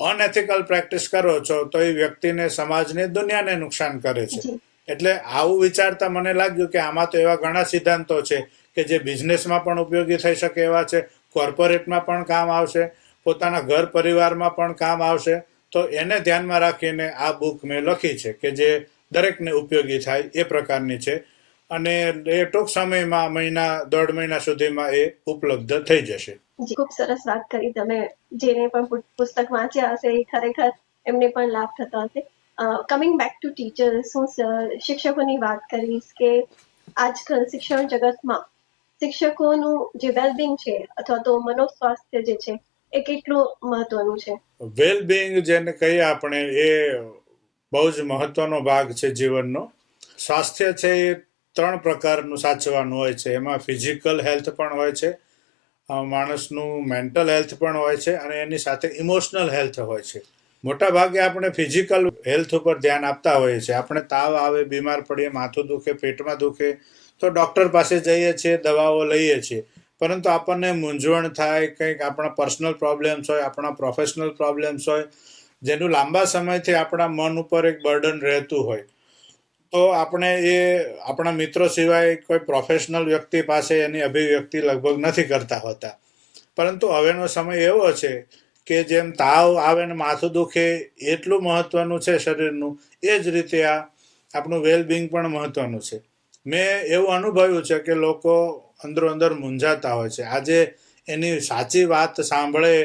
અનએથિકલ પ્રેક્ટિસ કરો છો તો એ વ્યક્તિને, સમાજને, દુનિયાને નુકસાન કરે છે. એટલે આવું વિચારતા મને લાગ્યું કે આમાં તો એવા ઘણા સિદ્ધાંતો છે કે જે બિઝનેસમાં પણ ઉપયોગી થઈ શકે એવા છે, કોર્પોરેટમાં પણ કામ આવશે, પોતાના ઘર પરિવારમાં પણ કામ આવશે. તો એને ધ્યાનમાં રાખીને આ બુક મેં લખી છે કે જે દરેકને ઉપયોગી થાય એ પ્રકારની છે. અને એ ટૂંક સમયમાં, 1.5 મહિના સુધીમાં એ ઉપલબ્ધ થઈ જશે. ખૂબ સરસ વાત કરી તમે. જેને પણ પુસ્તક વાંચ્યા હશે એ ખરેખર એમને પણ લાભ થતો હશે. કમિંગ બેક ટુ ટીચર્સ, હું શિક્ષકોની વાત કરીશ કે આજકાલ શિક્ષણ જગતમાં શિક્ષકોનું જે વેલબિંગ છે અથવા તો મનોસ્વાસ્થ્ય જે છે એ કેટલું મહત્વનું છે? વેલબિંગ જેને કહીએ આપણે, એ બહુ જ મહત્વનો ભાગ છે જીવનનો. સ્વાસ્થ્ય છે એ 3 પ્રકારનું સાચવવાનું હોય છે. એમાં ફિઝિકલ હેલ્થ પણ હોય છે, માણસનું મેન્ટલ હેલ્થ પણ હોય છે અને એની સાથે ઇમોશનલ હેલ્થ હોય છે. મોટા ભાગે આપણે ફિઝિકલ હેલ્થ ઉપર ધ્યાન આપતા હોઈએ છીએ. આપણે તાવ આવે, બીમાર પડીએ, માથું દુખે, પેટમાં દુખે તો ડૉક્ટર પાસે જઈએ છીએ, દવાઓ લઈએ છીએ. પરંતુ આપણને મૂંઝવણ થાય, કંઈક આપણા પર્સનલ પ્રોબ્લેમ્સ હોય, આપણા પ્રોફેશનલ પ્રોબ્લેમ્સ હોય, જેનું લાંબા સમયથી આપણા મન ઉપર એક બર્ડન રહેતું હોય, તો આપણે એ આપણા મિત્રો સિવાય કોઈ પ્રોફેશનલ વ્યક્તિ પાસે એની અભિવ્યક્તિ લગભગ નથી કરતા હોતા. પરંતુ હવેનો સમય એવો છે કે જેમ તાવ આવે ને માથું દુખે એટલું મહત્વનું છે શરીરનું, એ જ રીતે આ આપણું વેલબિંગ પણ મહત્વનું છે. મેં એવું અનુભવ્યું છે કે લોકો અંદરો અંદર મૂંઝાતા હોય છે. આજે એની સાચી વાત સાંભળે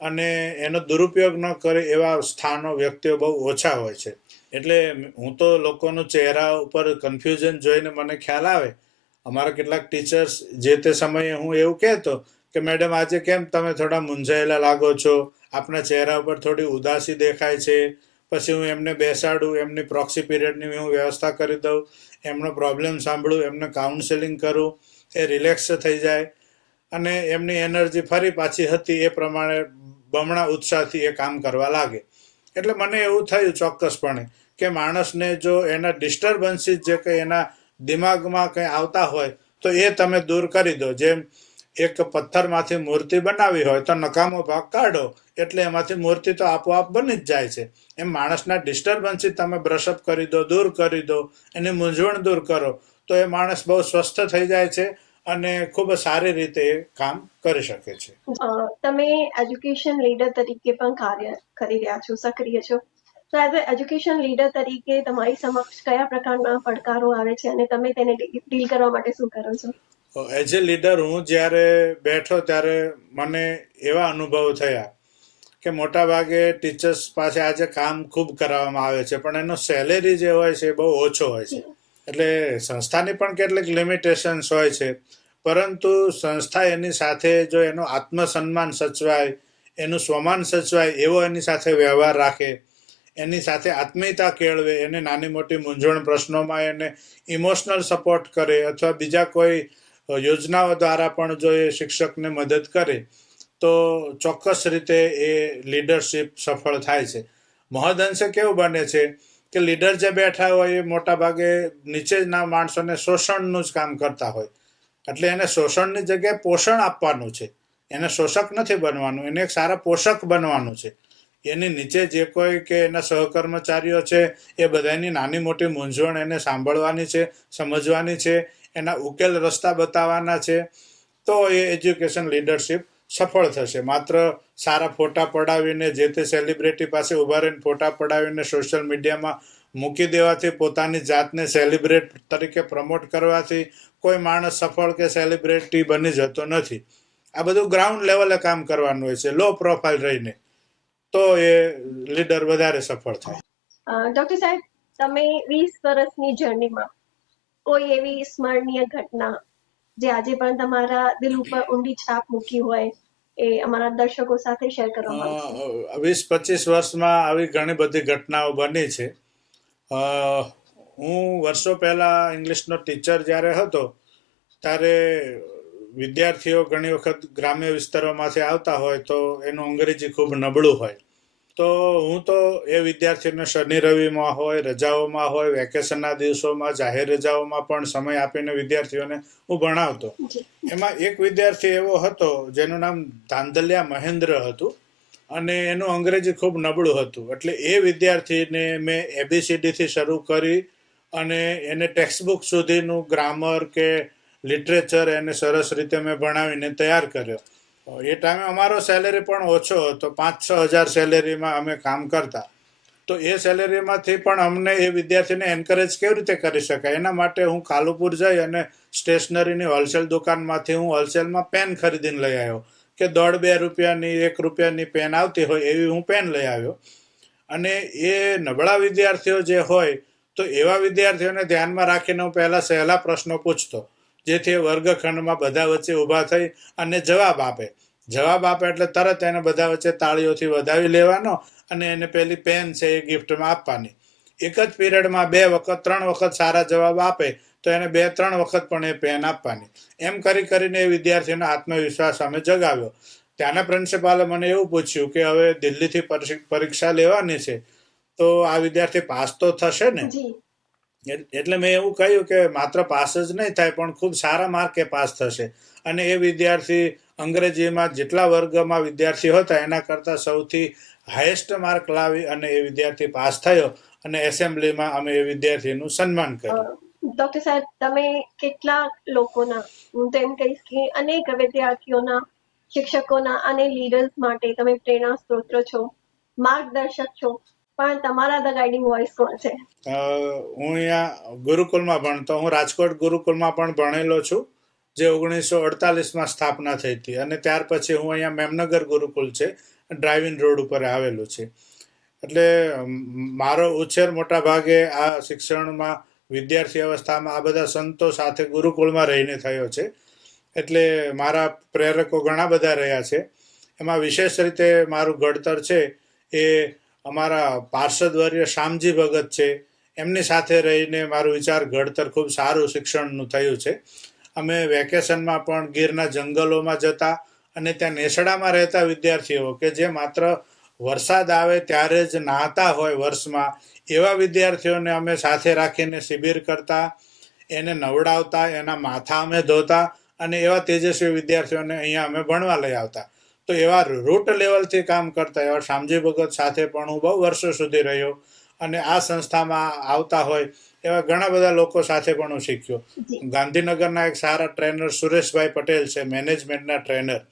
અને એનો દુરુપયોગ ન કરે એવા સ્થાનો, વ્યક્તિઓ બહુ ઓછા હોય છે. એટલે હું તો લોકોનું ચહેરા ઉપર કન્ફ્યુઝન જોઈને મને ખ્યાલ આવે. અમારા કેટલાક ટીચર્સ જે તે સમયે હું એવું કહેતો કે મેડમ આજે કેમ તમે થોડા મૂંઝાયેલા લાગો છો, આપના ચહેરા ઉપર થોડી ઉદાસી દેખાય છે. પછી હું એમને બેસાડું, એમની પ્રોક્સી પીરિયડની હું વ્યવસ્થા કરી દઉં, એમનો પ્રોબ્લેમ સાંભળું, એમને કાઉન્સેલિંગ કરું, એ રિલેક્સ થઈ જાય. અને એમની એનર્જી ફરી પાછી હતી એ પ્રમાણે બમણા ઉત્સાહથી એ કામ કરવા લાગે. એટલે મને એવું થયું ચોક્કસપણે કે માણસને જો એના ડિસ્ટર્બન્સીસ જે કંઈ એના દિમાગમાં કંઈ આવતા હોય તો એ તમે દૂર કરી દો. જેમ એક પથ્થરમાંથી મૂર્તિ બનાવી હોય તો નકામો ભાગ કાઢો એટલે એમાંથી મૂર્તિ તો આપોઆપ બની જ જાય છે. એમ માણસના ડિસ્ટર્બન્સથી તમે બ્રશઅપ કરી દો, દૂર કરી દો, એની મૂંઝવણ દૂર કરો તો એ માણસ બહુ સ્વસ્થ થઈ જાય છે અને ખૂબ સારી રીતે એ કામ કરી શકે છે. તમે એજ્યુકેશન લીડર તરીકે પણ કાર્ય કરી રહ્યા છો, સક્રિય છો. તો એઝ અ એજ્યુકેશન લીડર તરીકે તમારી સમક્ષ કયા પ્રકારના પડકારો આવે છે અને તમે તેને ડીલ કરવા માટે શું કરો છો? એઝ એ લીડર હું જ્યારે બેઠો ત્યારે મને એવા અનુભવ થયા કે મોટા ભાગે ટીચર્સ પાસે આજે કામ ખૂબ કરાવવામાં આવે છે પણ એનો સેલેરી જે હોય છે એ બહુ ઓછો હોય છે. એટલે સંસ્થાની પણ કેટલીક લિમિટેશન્સ હોય છે, પરંતુ સંસ્થા એની સાથે જો એનું આત્મસન્માન સચવાય, એનું સ્વમાન સચવાય એવો એની સાથે વ્યવહાર રાખે, એની સાથે આત્મીયતા કેળવે, એને નાની મોટી મૂંઝવણ પ્રશ્નોમાં એને ઇમોશનલ સપોર્ટ કરે અથવા બીજા કોઈ યોજનાઓ દ્વારા પણ જો એ શિક્ષકને મદદ કરે તો ચોક્કસ રીતે એ લીડરશિપ સફળ થાય છે. મહદઅંશે કેવું બને છે કે લીડર જે બેઠા હોય એ મોટા ભાગે નીચેના માણસોને શોષણનું જ કામ કરતા હોય. એટલે એને શોષણની જગ્યાએ પોષણ આપવાનું છે. એને શોષક નથી બનવાનું, એને એક સારા પોષક બનવાનું છે. એની નીચે જે કોઈ કે એના સહકર્મચારીઓ છે એ બધાની નાની મોટી મૂંઝવણ એને સાંભળવાની છે, સમજવાની છે, એના ઉકેલ રસ્તા બતાવવાના છે. તો એ એજ્યુકેશન લીડરશિપ સફળ થશે. માત્ર સારા ફોટા પડાવીને, જે તે સેલિબ્રિટી પાસે ઊભા રહીને ફોટા પડાવીને સોશિયલ મીડિયામાં મૂકી દેવાથી, પોતાની જાતને સેલિબ્રિટ તરીકે પ્રમોટ કરવાથી કોઈ માણસ સફળ કે સેલિબ્રિટી બની જતો નથી. આ બધું ગ્રાઉન્ડ લેવલે કામ કરવાનું હોય છે, લો પ્રોફાઇલ રહીને, તો એ લીડર વધારે સફળ થાય. ડોક્ટર સાહેબ, તમે 20 વર્ષની જર્નીમાં કોઈ એવી સ્મરણીય ઘટના જે આજે પણ તમારા દિલ ઉપર ઊંડી છાપ મૂકી હોય એ અમારા દર્શકો સાથે શેર કરવા માંગો? 20-25 વર્ષમાં આવી ઘણી બધી ઘટનાઓ બની છે. હું વર્ષો પહેલા ઇંગ્લિશનો ટીચર જ્યારે હતો ત્યારે વિદ્યાર્થીઓ ઘણી વખત ગ્રામ્ય વિસ્તારોમાંથી આવતા હોય તો એનું અંગ્રેજી ખૂબ નબળું હોય. તો હું તો એ વિદ્યાર્થીઓને શનિ રવિમાં હોય, રજાઓમાં હોય, વેકેશનના દિવસોમાં, જાહેર રજાઓમાં પણ સમય આપીને વિદ્યાર્થીઓને હું ભણાવતો. એમાં એક વિદ્યાર્થી એવો હતો જેનું નામ ધાંધલિયા મહેન્દ્ર હતું અને એનું અંગ્રેજી ખૂબ નબળું હતું. એટલે એ વિદ્યાર્થીને મેં ABCDથી શરૂ કરી અને એને ટેક્સ્ટબુક સુધીનું ગ્રામર કે લિટરેચર એને સરસ રીતે મેં ભણાવીને તૈયાર કર્યો. એ ટાઈમે અમારો સેલેરી પણ ઓછો હતો, 5-6 હજાર સેલેરીમાં અમે કામ કરતા. તો એ સેલેરીમાંથી પણ અમને એ વિદ્યાર્થીને એન્કરેજ કેવી રીતે કરી શકાય એના માટે હું કાલુપુર જઈ અને સ્ટેશનરીની હોલસેલ દુકાનમાંથી હું હોલસેલમાં પેન ખરીદીને લઈ આવ્યો કે 1.5-2 રૂપિયાની 1 રૂપિયાની પેન આવતી હોય એવી હું પેન લઈ આવ્યો. અને એ નબળા વિદ્યાર્થીઓ જે હોય તો એવા વિદ્યાર્થીઓને ધ્યાનમાં રાખીને હું પહેલાં સહેલા પ્રશ્નો પૂછતો, જેથી એ વર્ગખંડમાં બધા વચ્ચે ઊભા થઈ અને જવાબ આપે એટલે તરત એને બધા વચ્ચે તાળીઓથી વધાવી લેવાનો અને એને પેલી પેન છે એ ગિફ્ટમાં આપવાની. એક જ પીરિયડમાં 2 વખત 3 વખત સારા જવાબ આપે તો એને 2-3 વખત પણ એ પેન આપવાની. એમ કરીને એ વિદ્યાર્થીનો આત્મવિશ્વાસ અમે જગાવ્યો. ત્યાંના પ્રિન્સિપાલે મને એવું પૂછ્યું કે હવે દિલ્હીથી પરીક્ષા લેવાની છે તો આ વિદ્યાર્થી પાસ તો થશે ને? એટલે મેં એવું કહ્યું કે માત્ર પાસ જ નહીં થાય પણ ખૂબ સારા માર્કે પાસ થશે. અને એ વિદ્યાર્થી અંગ્રેજીમાં જેટલા વર્ગમાં વિદ્યાર્થી હતા એના કરતાં સૌથી હાઈએસ્ટ માર્ક લાવી અને એ વિદ્યાર્થી પાસ થયો અને એસેમ્બલીમાં અમે એ વિદ્યાર્થીનું સન્માન કર્યું. ડોક્ટર સાહેબ, તમે કેટલા લોકોના, હું તો એમ કહીશ કે અનેક વિદ્યાર્થીઓના, શિક્ષકોના અને લીડર્સ માટે તમે પ્રેરણા સ્ત્રોત છો, માર્ગદર્શક છો, પણ તમારા ધ ગાઈડિંગ વોઇસ કોણ છે? હું અહીંયા ગુરુકુલમાં ભણતો, હું રાજકોટ ગુરુકુલમાં પણ ભણેલો છું, જે 1948માં સ્થાપના થઈ હતી. અને ત્યાર પછી હું અહીંયા મેમનગર ગુરુકુલ છે, ડ્રાઇવિંગ રોડ ઉપર આવેલું છે. એટલે મારો ઉછેર મોટા ભાગે આ શિક્ષણમાં વિદ્યાર્થી અવસ્થામાં આ બધા સંતો સાથે ગુરુકુળમાં રહીને થયો છે. એટલે મારા પ્રેરકો ઘણા બધા રહ્યા છે. એમાં વિશેષ રીતે મારું ઘડતર છે એ અમારા પાર્ષદવર્ય શ્યામજી ભગત છે, એમની સાથે રહીને મારું વિચાર ઘડતર ખૂબ સારું શિક્ષણનું થયું છે. અમે વેકેશનમાં પણ ગીરના જંગલોમાં જતા અને ત્યાં નેસડામાં રહેતા વિદ્યાર્થીઓ કે જે માત્ર વરસાદ આવે ત્યારે જ નહાતા હોય વર્ષમાં, એવા વિદ્યાર્થીઓને અમે સાથે રાખીને શિબિર કરતા, એને નવડાવતા, એના માથા અમે ધોતા અને એવા તેજસ્વી વિદ્યાર્થીઓને અહીંયા અમે ભણવા લઈ આવતા. તો એવા રૂટ લેવલથી કામ કરતા એવા શામજી ભગત સાથે પણ હું બહુ વર્ષો સુધી રહ્યો અને આ સંસ્થામાં આવતા હોય એવા ઘણા બધા લોકો સાથે પણ હું શીખ્યો. ગાંધીનગરના એક સારા ટ્રેનર સુરેશભાઈ પટેલ છે, મેનેજમેન્ટના ટ્રેનર,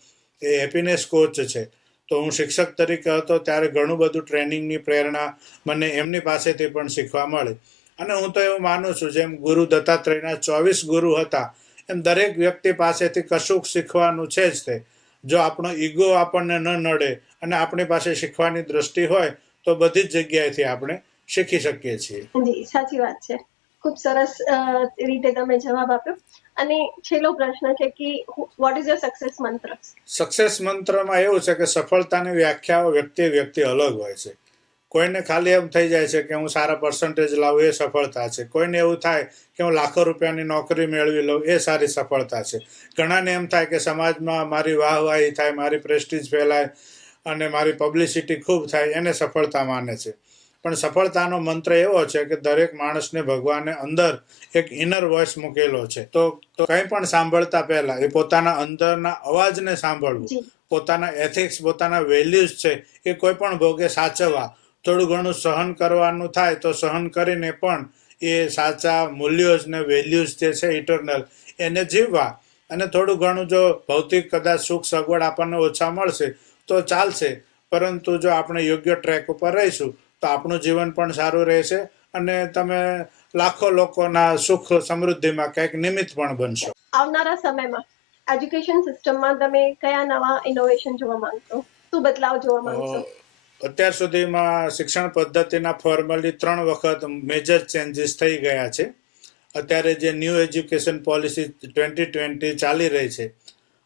એ હેપીનેસ કોચ છે. તો હું શિક્ષક તરીકે હતો ત્યારે ઘણું બધું ટ્રેનિંગની પ્રેરણા મને એમની પાસેથી પણ શીખવા મળી. અને હું તો એવું માનું છું, જેમ ગુરુ દત્તાત્રેયના 24 ગુરુ હતા, એમ દરેક વ્યક્તિ પાસેથી કશુંક શીખવાનું છે જ તે. જો આપણો ઈગો આપણને ન નડે અને આપણી પાસે શીખવાની દ્રષ્ટિ હોય તો બધી જ જગ્યાએથી આપણે શીખી શકીએ છીએ. જી, સાચી વાત છે. ખૂબ સરસ રીતે તમે જવાબ આપ્યો. અને છેલ્લો પ્રશ્ન છે કે વોટ ઇઝ યોર સક્સેસ મંત્ર? સક્સેસ મંત્રમાં એવું છે કે સફળતાની વ્યાખ્યાઓ વ્યક્તિ અલગ હોય છે. કોઈને ખાલી એમ થઈ જાય છે કે હું સારા પર્સન્ટેજ લાવું એ સફળતા છે. કોઈને એવું થાય કે હું લાખો રૂપિયાની નોકરી મેળવી લઉં એ સારી સફળતા છે. ઘણાને એમ થાય કે સમાજમાં મારી વાહવાહી થાય, મારી પ્રેસ્ટીજ ફેલાય અને મારી પબ્લિસિટી ખૂબ થાય, એને સફળતા માને છે. પણ સફળતાનો મંત્ર એવો છે કે દરેક માણસને ભગવાને અંદર એક ઇનર વોઇસ મૂકેલો છે. તો કંઈ પણ સાંભળતા પહેલા એ પોતાના અંદરના અવાજને સાંભળવું, પોતાના એથિક્સ, પોતાના વેલ્યુઝ છે એ કોઈ પણ ભોગે સાચવવા. થોડું ઘણું સહન કરવાનું થાય તો સહન કરીને પણ એ સાચા મૂલ્યો ને વેલ્યુઝ જે છે ઇટરનલ, એને જીવવા. અને થોડું ઘણું જો ભૌતિક કદાચ સુખ સગવડ આપણને ઓછા મળશે તો ચાલશે, પરંતુ જો આપણે યોગ્ય ટ્રેક ઉપર રહીશું તો આપણું જીવન પણ સારું રહેશે અને તમે લાખો લોકોના સુખ સમૃદ્ધિમાં કંઈક નિમિત્ત પણ બનશો. આવનારા સમયમાં એજ્યુકેશન સિસ્ટમમાં તમે કયા નવા ઇનોવેશન જોવા માંગશો? શું બદલાવ જોવા માંગશો? અત્યાર સુધીમાં શિક્ષણ પદ્ધતિના ફોર્મલી 3 વખત મેજર ચેન્જીસ થઈ ગયા છે. અત્યારે જે ન્યૂ એજ્યુકેશન પોલિસી 2020 ચાલી રહી છે,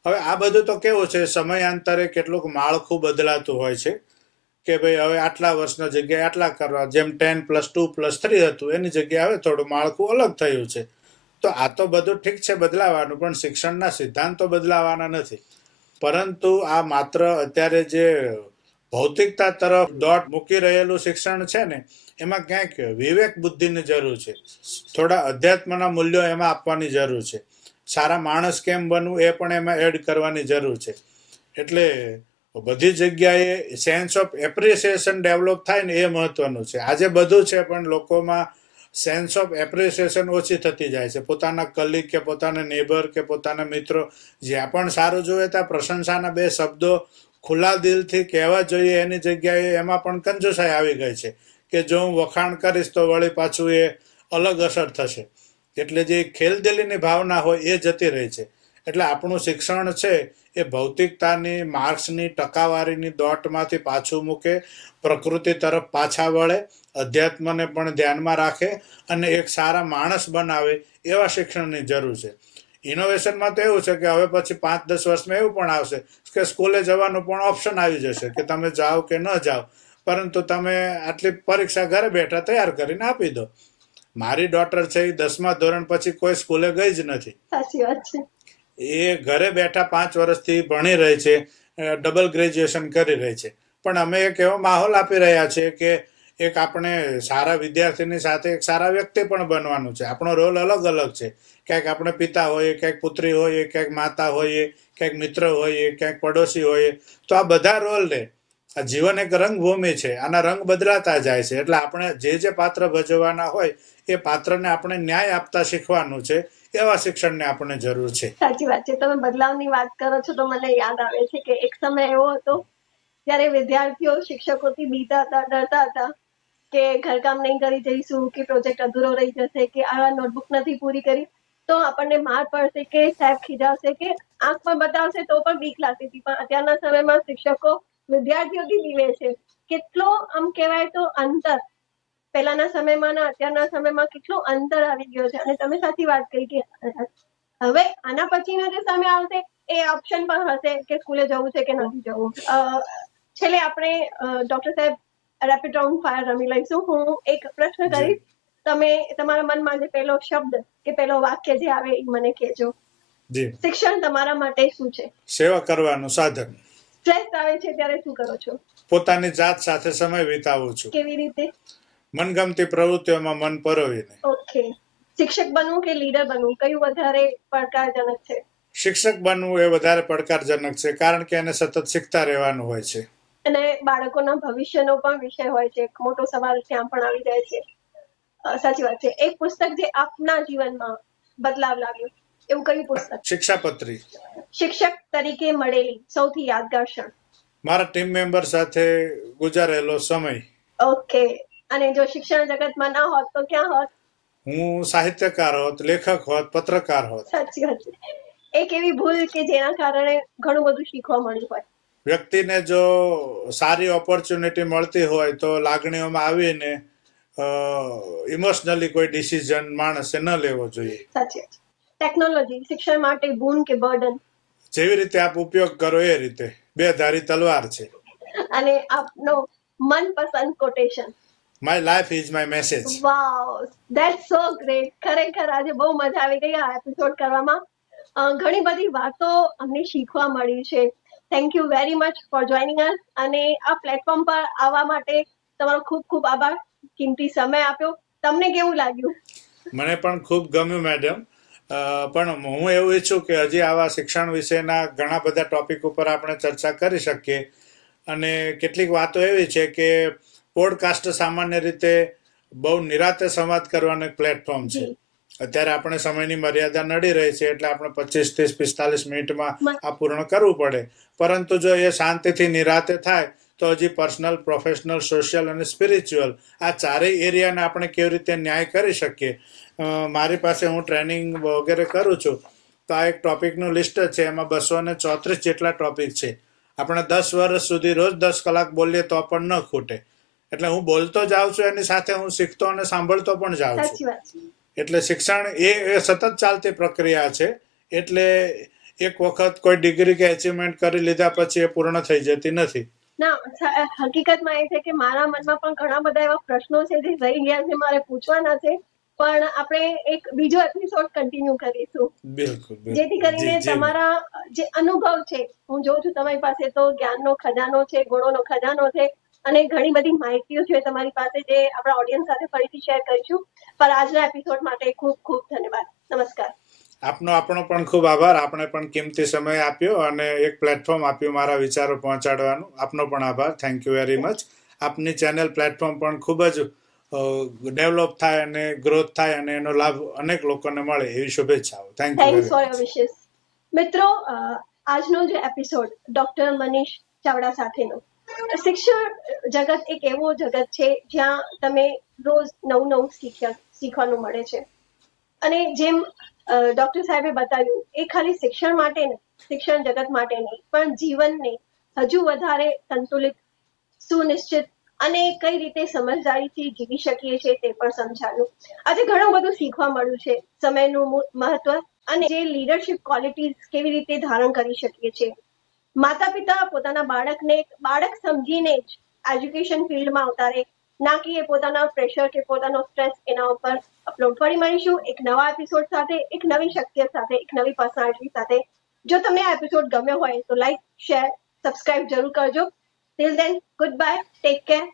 હવે આ બધું તો કેવું છે, સમયાંતરે કેટલુંક માળખું બદલાતું હોય છે કે ભાઈ હવે આટલા વર્ષના જગ્યાએ આટલા કરવા, જેમ 10+2+3 હતું એની જગ્યાએ હવે થોડું માળખું અલગ થયું છે. તો આ તો બધું ઠીક છે બદલાવાનું, પણ શિક્ષણના સિદ્ધાંતો બદલાવાના નથી. પરંતુ આ માત્ર અત્યારે જે ભૌતિકતા તરફ દોટ મૂકી રહેલું શિક્ષણ છે ને, એમાં ક્યાંક વિવેક બુદ્ધિની જરૂર છે. થોડા અધ્યાત્મના મૂલ્યો એમાં આપવાની જરૂર છે. સારા માણસ કેમ બનવું એ પણ એમાં એડ કરવાની જરૂર છે. એટલે બધી જગ્યાએ સેન્સ ઓફ એપ્રિસિએશન ડેવલપ થાય ને એ મહત્વનું છે. આજે બધું છે પણ લોકોમાં સેન્સ ઓફ એપ્રિસિએશન ઓછી થતી જાય છે. પોતાના કલીગ કે પોતાના નેબર કે પોતાના મિત્રો જ્યાં પણ સારું જોઈએ ત્યાં પ્રશંસાના 2 શબ્દો ખુલ્લા દિલથી કહેવા જોઈએ, એની જગ્યાએ એમાં પણ કંજુસાઈ આવી ગઈ છે કે જો હું વખાણ કરીશ તો વળી પાછું એ અલગ અસર થશે. એટલે જે ખેલદિલીની ભાવના હોય એ જતી રહી છે. એટલે આપણું શિક્ષણ છે એ ભૌતિકતાની, માર્ક્સની, ટકાવારીની દોટમાંથી પાછું મૂકે, પ્રકૃતિ તરફ પાછા વળે, અધ્યાત્મને પણ ધ્યાનમાં રાખે અને એક સારા માણસ બનાવે એવા શિક્ષણની જરૂર છે. ઇનોવેશનમાં તો એવું છે કે હવે પછી 5-10 વર્ષમાં એવું પણ આવશે કે સ્કૂલે જવાનું પણ ઓપ્શન આવી જશે કે તમે જાઓ કે ન જાઓ, પરંતુ તમે આટલી પરીક્ષા ઘરે બેઠા તૈયાર કરીને આપી દો. મારી ડોટર છે એ 10મા ધોરણ પછી કોઈ સ્કૂલે ગઈ જ નથી. સાચી વાત છે. એ ઘરે બેઠા 5 વર્ષથી ભણી રહી છે, ડબલ ગ્રેજ્યુએશન કરી રહી છે. પણ અમે એક એવો માહોલ આપી રહ્યા છીએ કે એક આપણે સારા વિદ્યાર્થીની સાથે એક સારા વ્યક્તિ પણ બનવાનું છે. આપણો રોલ અલગ અલગ છે. ક્યાંક આપણે પિતા હોઈએ, ક્યાંક પુત્રી હોઈએ, ક્યાંક માતા હોઈએ, ક્યાંક મિત્ર હોઈએ, ક્યાંક પડોશી હોઈએ. તો આ બધા રોલને, આ જીવન એક રંગભૂમિ છે, આના રંગ બદલાતા જાય છે. એટલે આપણે જે પાત્ર ભજવવાના હોય એ પાત્રને આપણે ન્યાય આપતા શીખવાનું છે. એવા શિક્ષણને આપણે જરૂર છે. સાચી વાત છે. તમે બદલાવની વાત કરો છો તો મને યાદ આવે છે કે એક સમય એવો હતો જ્યારે વિદ્યાર્થીઓ શિક્ષકોથી બીતા હતા, ડરતા હતા કે ઘરકામ નહીં કરી જઈશું, કે પ્રોજેક્ટ અધૂરો રહી જશે, કે આ નોટબુક નથી પૂરી કરી તો આપણને માર પડશે, કે સાહેબ ખીજાવશે, કે આંખ પર બતાવશે તો પણ બીક લાગતી હતી. પણ અત્યારના સમયમાં શિક્ષકો વિદ્યાર્થીઓથી બીવે છે. કેટલો આમ કહેવાય તો અંતર પહેલાના સમયમાં અને અત્યારના સમયમાં કેટલો અંતર આવી ગયો છે. અને તમે સાચી વાત કહી કે હવે આના પછીનો જે સમય આવશે એ ઓપ્શન પણ હશે કે સ્કૂલે જવું છે કે નથી જવું. છેલ્લે આપણે ડોક્ટર સાહેબ રેપિડ રાઉન્ડ ફાયર રમી લઈશું. હું એક પ્રશ્ન કરીશ, તમે તમારા મનમાં જે પહેલો શબ્દ કે પહેલો વાક્ય જે આવે એ મને કહેજો. જી, શિક્ષણ તમારા માટે શું છે? સેવા કરવાનું સાધન. સ્ટ્રેસ આવે છે ત્યારે શું કરો છો? પોતાની જાત સાથે સમય વિતાવું છું. કેવી રીતે? મનગમતી પ્રવૃત્તિઓમાં મન પરોવીને. ઓકે. શિક્ષક બનવું કે લીડર બનવું, કયું વધારે પડકારજનક છે? શિક્ષક બનવું એ વધારે પડકારજનક છે, કારણ કે એને સતત શીખતા રહેવાનું હોય છે. અને બાળકોના ભવિષ્યનો પણ વિષય હોય છે, એક મોટો સવાલ ત્યાં પણ આવી જાય છે. સાચી વાત છે. એક પુસ્તક જે આપના જીવનમાં બદલાવ લાવ્યો, એવું કયું પુસ્તક? શિક્ષાપત્રી. શિક્ષક તરીકે મળેલી સૌથી યાદગાર ક્ષણ? મારા ટીમ મેમ્બર સાથે ગુજારેલો સમય. ઓકે. અને જો શિક્ષણ જગતમાં ના હોત તો ક્યાં હોત? હું સાહિત્યકાર હોત, લેખક હોત, પત્રકાર હોત. સાચી વાત છે. એક એવી ભૂલ કે જેના કારણે ઘણું બધું શીખવા મળ્યું હોય? વ્યક્તિને જો સારી ઓપોર્ચ્યુનિટી મળતી હોય તો લાગણીઓમાં આવીને ઇમોશનલી કોઈ ડિસિઝન માણસે ન લેવો જોઈએ. સાચી વાત છે. ટેકનોલોજી શિક્ષણ માટે બોન કે બર્ડન? જેવી રીતે આપ ઉપયોગ કરો એ રીતે. બે ધારી તલવાર છે. અને આપનો મનપસંદ quotation? My life is my message. Wow, that's so great. ખરેખર આજે બહુ મજા આવી ગઈ આ એપિસોડ કરવામાં. ઘણી બધી વાતો અમને શીખવા મળી છે. Thank you very much for joining અસ. અને આ પ્લેટફોર્મ પર આવવા માટે તમારો ખૂબ ખૂબ આભાર. કિંમતી સમય આપ્યો. તમને કેવું લાગ્યું? મને પણ ખૂબ ગમ્યું મેડમ. પણ હું એવું ઈચ્છું કે હજી આવા શિક્ષણ વિશેના ઘણા બધા ટોપિક ઉપર આપણે ચર્ચા કરી શકીએ. અને કેટલીક વાતો એવી છે કે પોડકાસ્ટ સામાન્ય રીતે બહુ નિરાતે સંવાદ કરવાનું એક પ્લેટફોર્મ છે. અત્યારે આપણે સમયની મર્યાદા નડી રહી છે, એટલે આપણે 25, 30, 45 મિનિટમાં આ પૂર્ણ કરવું પડે. પરંતુ જો એ શાંતિથી નિરાતે થાય તો હજી પર્સનલ, પ્રોફેશનલ, સોશિયલ અને સ્પિરિચ્યુઅલ આ ચારેય એરિયાને આપણે કેવી રીતે ન્યાય કરી શકીએ. મારી પાસે હું ટ્રેનિંગ વગેરે કરું છું, તો આ એક ટોપિકનું લિસ્ટ છે. એમાં 234 જેટલા ટોપિક છે. આપણે 10 વર્ષ સુધી રોજ 10 કલાક બોલીએ તો પણ ન ખૂટે. એટલે હું બોલતો જાઉં છું, એની સાથે હું શીખતો અને સાંભળતો પણ જાઉં છું. એટલે શિક્ષણ એ સતત ચાલતી પ્રક્રિયા છે. એટલે એક વખત કોઈ ડિગ્રી કે અચીવમેન્ટ કરી લીધા પછી એ પૂર્ણ થઈ જતી નથી. ના, હકીકતમાં એ છે કે મારા મનમાં પણ ઘણા બધા એવા પ્રશ્નો છે જે રહી ગયા છે, મારે પૂછવાના છે. પણ આપણે એક બીજો એપિસોડ કન્ટિન્યુ કરીશું. બિલકુલ. જેથી કરીને તમારા જે અનુભવ છે, હું જોઉં છું તમારી પાસે તો જ્ઞાનનો ખજાનો છે, ગુણોનો ખજાનો છે, અને ઘણી બધી માહિતીઓ છે તમારી પાસે, જે આપણા ઓડિયન્સ સાથે ફરીથી શેર કરીશું. પણ આજના એપિસોડ માટે ખૂબ ખૂબ ધન્યવાદ. નમસ્કાર. આપણો પણ ખૂબ આભાર. આપણે પણ કિંમતી સમય આપ્યો અને એક પ્લેટફોર્મ આપ્યું મારા વિચારો પહોંચાડવાનું. આપનો પણ આભાર. Thank you very much. આપની ચેનલ પ્લેટફોર્મ પણ ખૂબ જ ડેવલપ થાય અને ગ્રોથ થાય અને એનો લાભ અનેક લોકોને મળે એવી શુભેચ્છાઓ. થેન્ક યુ ફોર યોર વિશેસ. મિત્રો, આજનો જે એપિસોડ ડોક્ટર મનીષ ચાવડા સાથેનો. શિક્ષણ જગત એક એવો જગત છે જ્યાં તમે રોજ નવું શીખવાનું મળે છે. અને જેમ ડોક્ટર સાહેબે બતાવ્યું, એ ખાલી શિક્ષણ માટે નહીં, શિક્ષણ જગત માટે નહીં, પણ જીવનને હજુ વધારે સંતુલિત, સુનિશ્ચિત અને કઈ રીતે સમજદારીથી જીવી શકીએ છીએ તે પણ સમજાવ્યું. આજે ઘણું બધું શીખવા મળ્યું છે. સમયનું મહત્વ અને જે લીડરશિપ ક્વોલિટીઝ કેવી રીતે ધારણ કરી શકીએ છીએ. માતા પિતા પોતાના બાળકને બાળક સમજીને જ એજ્યુકેશન ફિલ્ડમાં ઉતારે, ના કે એ પોતાના પ્રેશર કે પોતાનો સ્ટ્રેસ એના ઉપર અપલોડ. ફરી મળીશું એક નવા એપિસોડ સાથે, એક નવી શખ્સિયત સાથે, એક નવી પર્સનાલિટી સાથે. જો તમને આ એપિસોડ ગમ્યો હોય તો લાઈક, શેર, સબસ્ક્રાઇબ જરૂર કરજો. Till then, good bye, take care.